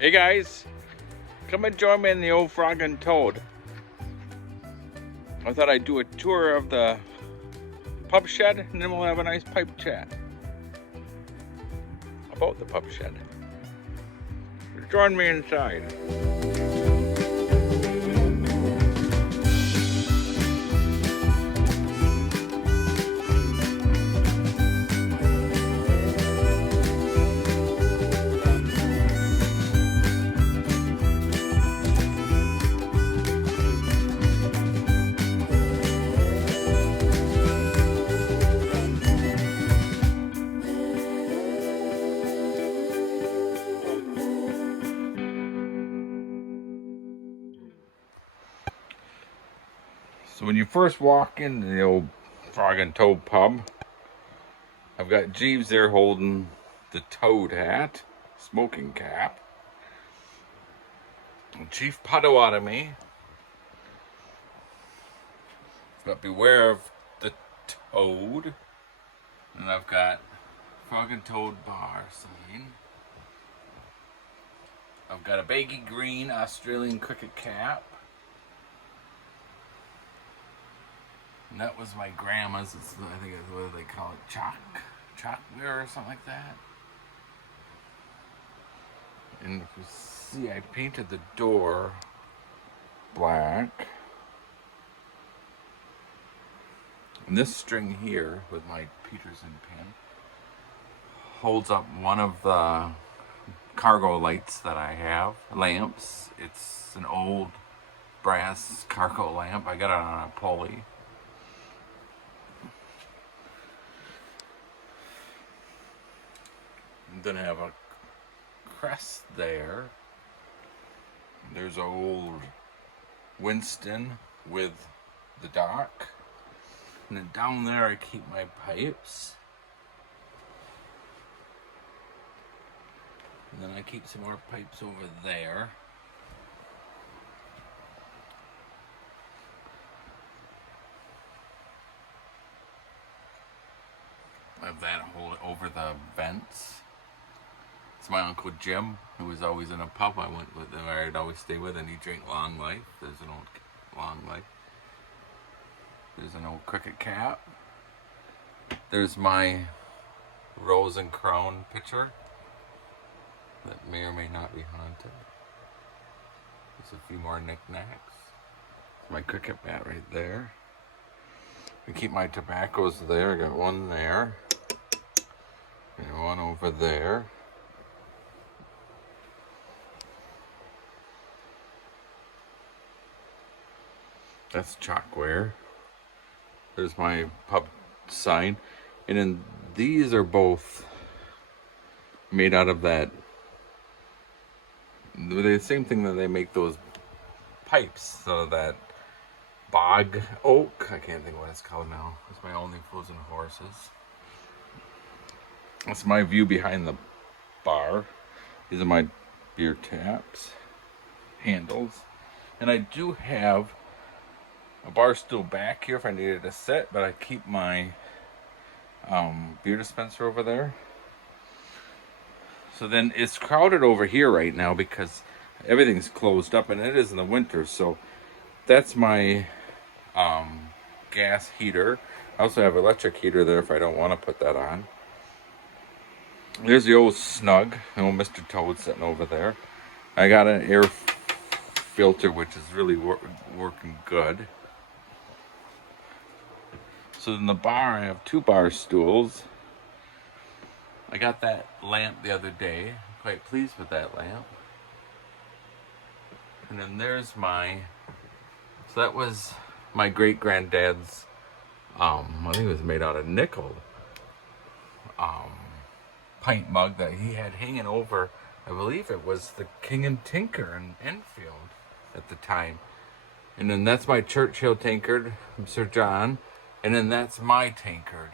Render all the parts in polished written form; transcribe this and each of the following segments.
Hey guys, come and join me in the old Frog and Toad. I thought I'd do a tour of the pub shed and then we'll have a nice pipe chat about the pub shed. Join me inside. So when you first walk into the old Frog and Toad pub, I've got Jeeves there holding the toad hat, smoking cap. And Chief Potawatomi. But beware of the toad. And I've got Frog and Toad bar sign. I've got a baggy green Australian cricket cap. And that was my grandma's. I think it's what do they call it, chalkware or something like that. And if you see, I painted the door black. And this string here with my Peterson pen holds up one of the cargo lights that I have, lamps. It's an old brass cargo lamp. I got it on a pulley. And then I have a crest there. There's old Winston with the dock. And then down there I keep my pipes. And then I keep some more pipes over there. I have that hold over the vents. It's my Uncle Jim, who was always in a pub I went with, and I'd always stay with, and he drank Long Life. There's an old Long Life. There's an old cricket cap. There's my Rose and Crown picture that may or may not be haunted. There's a few more knickknacks. My cricket bat right there. I keep my tobaccos there. I got one there and one over there. That's chalkware. There's my pub sign. And then these are both made out of that, the same thing that they make those pipes, so that bog oak. I can't think of what it's called now. It's my only frozen horses. That's my view behind the bar. These are my beer taps, handles. And I do have a bar stool back here if I needed to sit, but I keep my beer dispenser over there. So then it's crowded over here right now because everything's closed up, and it is in the winter. So that's my gas heater. I also have electric heater there if I don't want to put that on. There's the old Snug, old Mr. Toad sitting over there. I got an air filter which is really working good. So in the bar, I have two bar stools. I got that lamp the other day. I'm quite pleased with that lamp. And then there's so that was my great granddad's, I think it was made out of nickel, pint mug that he had hanging over. I believe it was the King and Tinker in Enfield at the time. And then that's my Churchill tankard from Sir John. And then that's my tankard.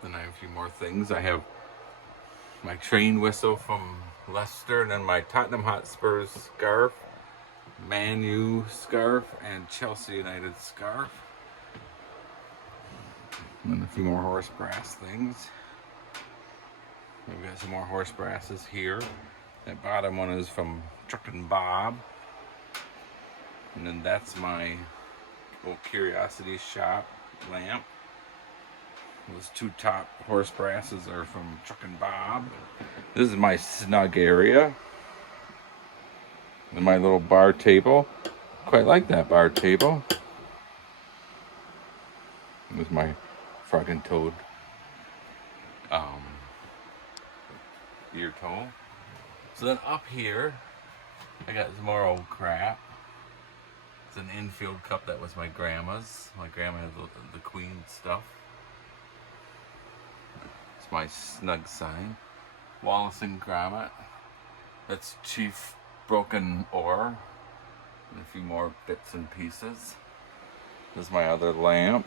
Then I have a few more things. I have my train whistle from Leicester, and then my Tottenham Hotspurs scarf, Man U scarf, and Chelsea United scarf. And then a few more horse brass things. We've got some more horse brasses here. That bottom one is from Chuck and Bob. And then that's my little Curiosity Shop lamp. Those two top horse brasses are from Chuck and Bob. This is my snug area. And my little bar table. Quite like that bar table. With my frog and toad ear toe. So then up here, I got some more old crap. It's an infield cup that was my grandma's. My grandma had the Queen stuff. It's my snug sign. Wallace and Gromit. That's Chief Broken Ore. And a few more bits and pieces. This is my other lamp.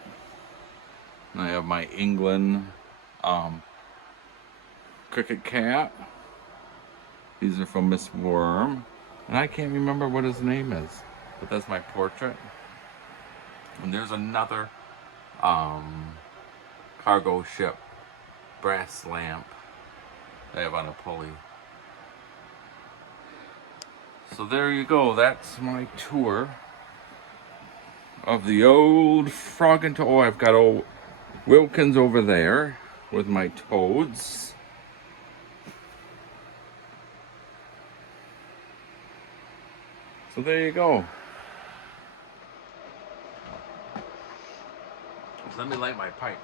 And I have my England cricket cap. These are from Miss Worm. And I can't remember what his name is. But that's my portrait. And there's another cargo ship brass lamp I have on a pulley. So there you go. That's my tour of the old frog and toad. Oh, I've got old Wilkins over there with my toads. So there you go. So let me light my pipe.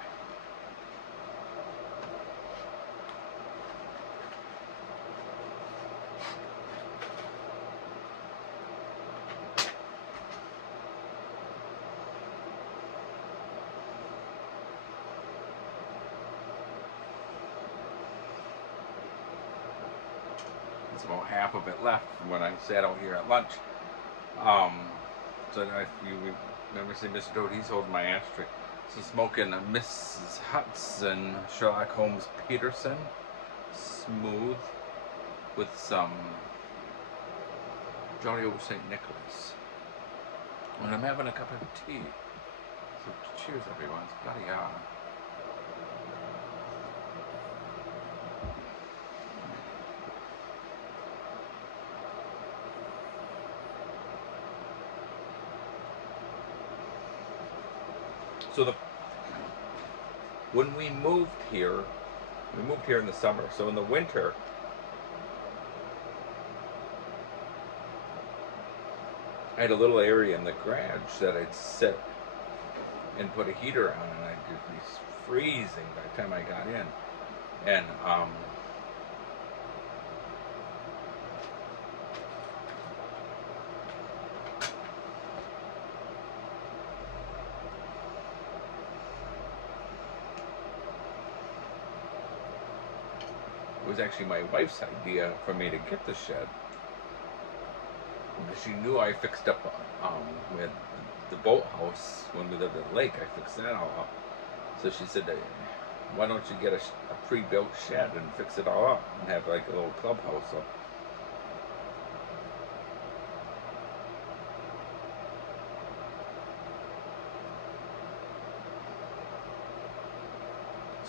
It's about half of it left from when I sat out here at lunch. So if you remember seeing Mr. Toad, he's holding my ashtray. So smoking a Mrs. Hudson Sherlock Holmes Peterson smooth with some Jolly Old St. Nicholas. And I'm having a cup of tea. So cheers everyone, it's bloody hot. So when we moved here in the summer. So in the winter, I had a little area in the garage that I'd sit and put a heater on, and I'd be freezing by the time I got in. And it was actually my wife's idea for me to get the shed. Because she knew I fixed up with the boathouse when we lived at the lake. I fixed that all up. So she said, why don't you get a pre-built shed and fix it all up and have like a little clubhouse.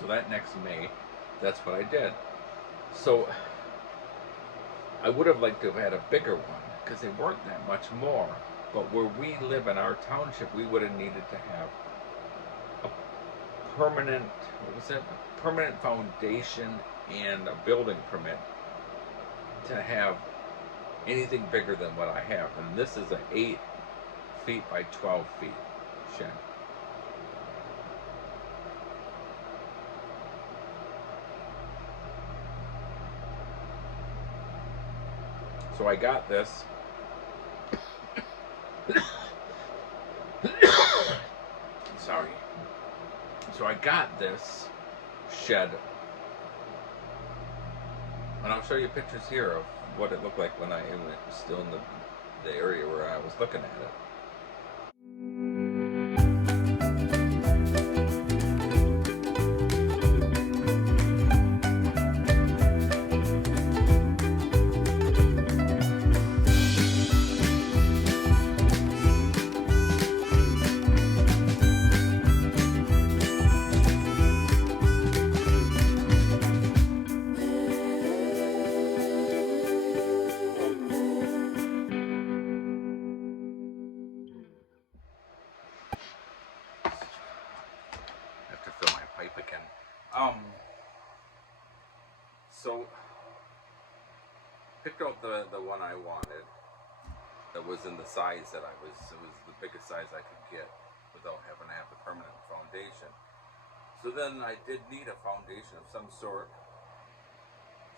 So that next May, that's what I did. So I would have liked to have had a bigger one because they weren't that much more. But where we live in our township, we would have needed to have a permanent, a permanent foundation and a building permit to have anything bigger than what I have. And this is an 8 feet by 12 feet shed. So I got this. Sorry. So I got this shed. And I'll show you pictures here of what it looked like when I was still in the area where I was looking at it. pipe again. So picked out the one I wanted. That was in the size that it was the biggest size I could get without having to have a permanent foundation. So then I did need a foundation of some sort.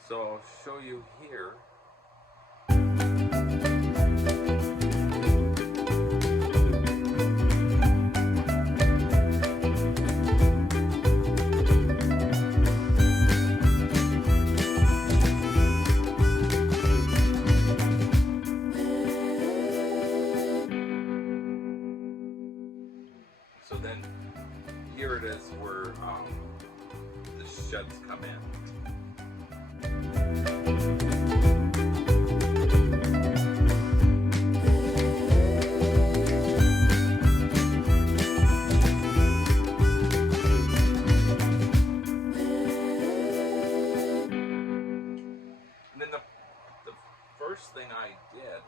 So I'll show you here. So then here it is where the sheds come in. And then the first thing I did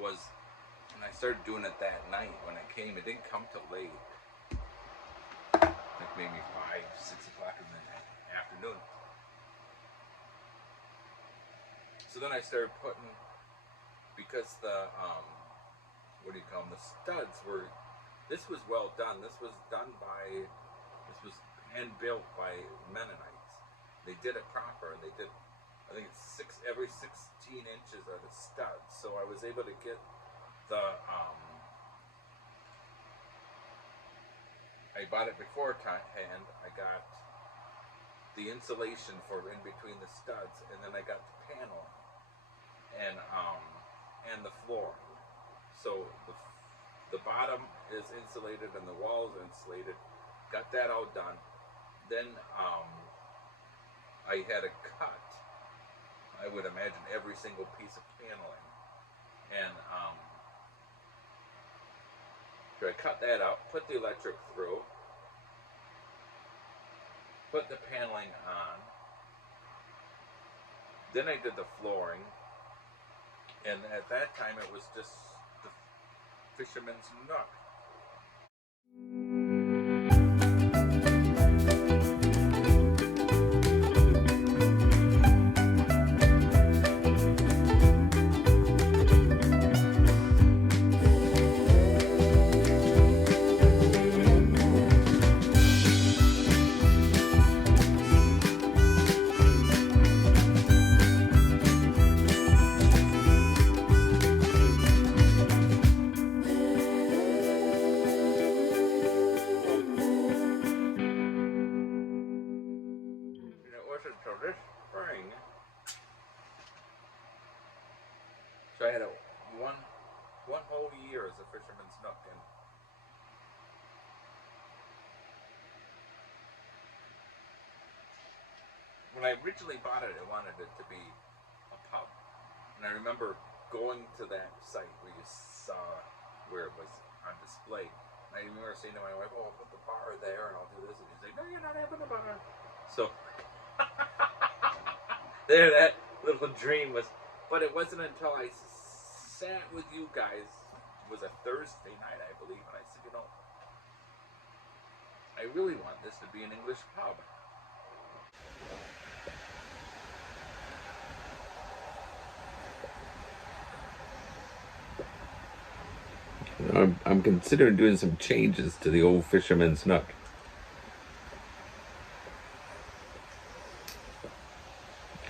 was, and I started doing it that night when I came. It didn't come till late, like maybe 5, 6 o'clock in the afternoon. So then I started putting, because the what do you call them? The studs were. This was well done. This was hand built by Mennonites. They did it proper. They did, I think it's every 16 inches are the studs. So I was able to get the I bought it beforehand. I got the insulation for in between the studs, and then I got the panel and the floor. So the bottom is insulated and the walls are insulated. Got that all done. Then I had to cut, I would imagine, every single piece of paneling, and so I cut that out, put the electric through, put the paneling on, then I did the flooring, and at that time it was just the fisherman's nook. Until this spring, so I had one whole year as a fisherman's nook, and when I originally bought it, I wanted it to be a pub, and I remember going to that site where you saw where it was on display. And I remember saying to my wife, "Oh, I'll put the bar there, and I'll do this," and she's like, "No, you're not having a bar." So there, that little dream was, but it wasn't until I sat with you guys, it was a Thursday night, I believe, and I said, you know, I really want this to be an English pub. I'm considering doing some changes to the old Fisherman's Nook.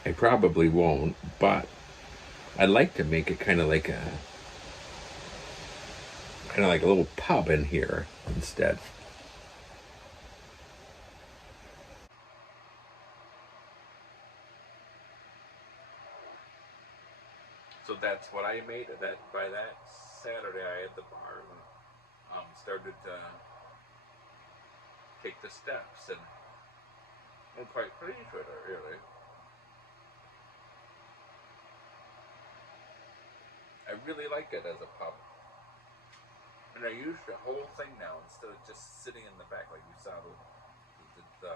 I probably won't, but I'd like to make it kind of like a little pub in here instead. So that's what I made. That by that Saturday, I had the bar and started to take the steps, and I'm quite pleased with it, really. I really like it as a pub. And I use the whole thing now instead of just sitting in the back like you saw the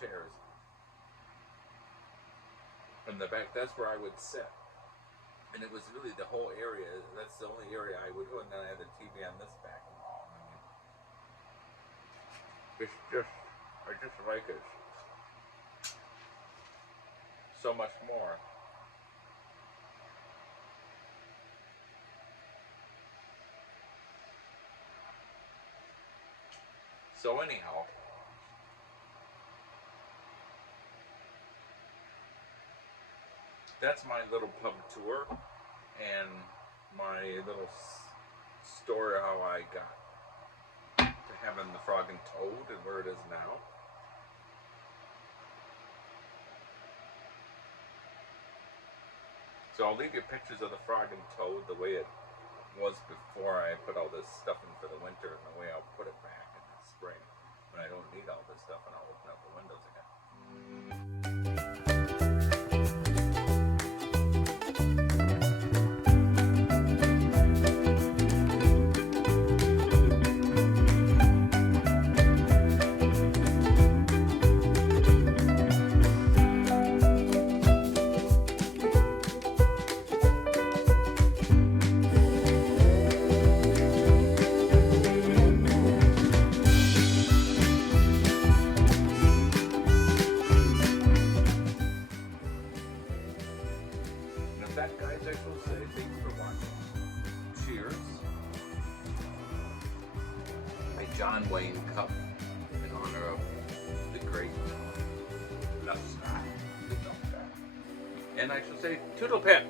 chairs. In the back, that's where I would sit. And it was really the whole area. That's the only area I would go. And then I had the TV on this back wall. I mean, it's just I just like it so much more. So anyhow, that's my little pub tour and my little story how I got to having the Frog and Toad and where it is now. So I'll leave you pictures of the Frog and Toad the way it was before I put all this stuff in for the winter and the way I'll put it back in the spring when I don't need all this stuff and I'll open up the windows again. That, guys, I will say thanks for watching. Cheers. A John Wayne cup in honor of the great left side. And I shall say toodle pip.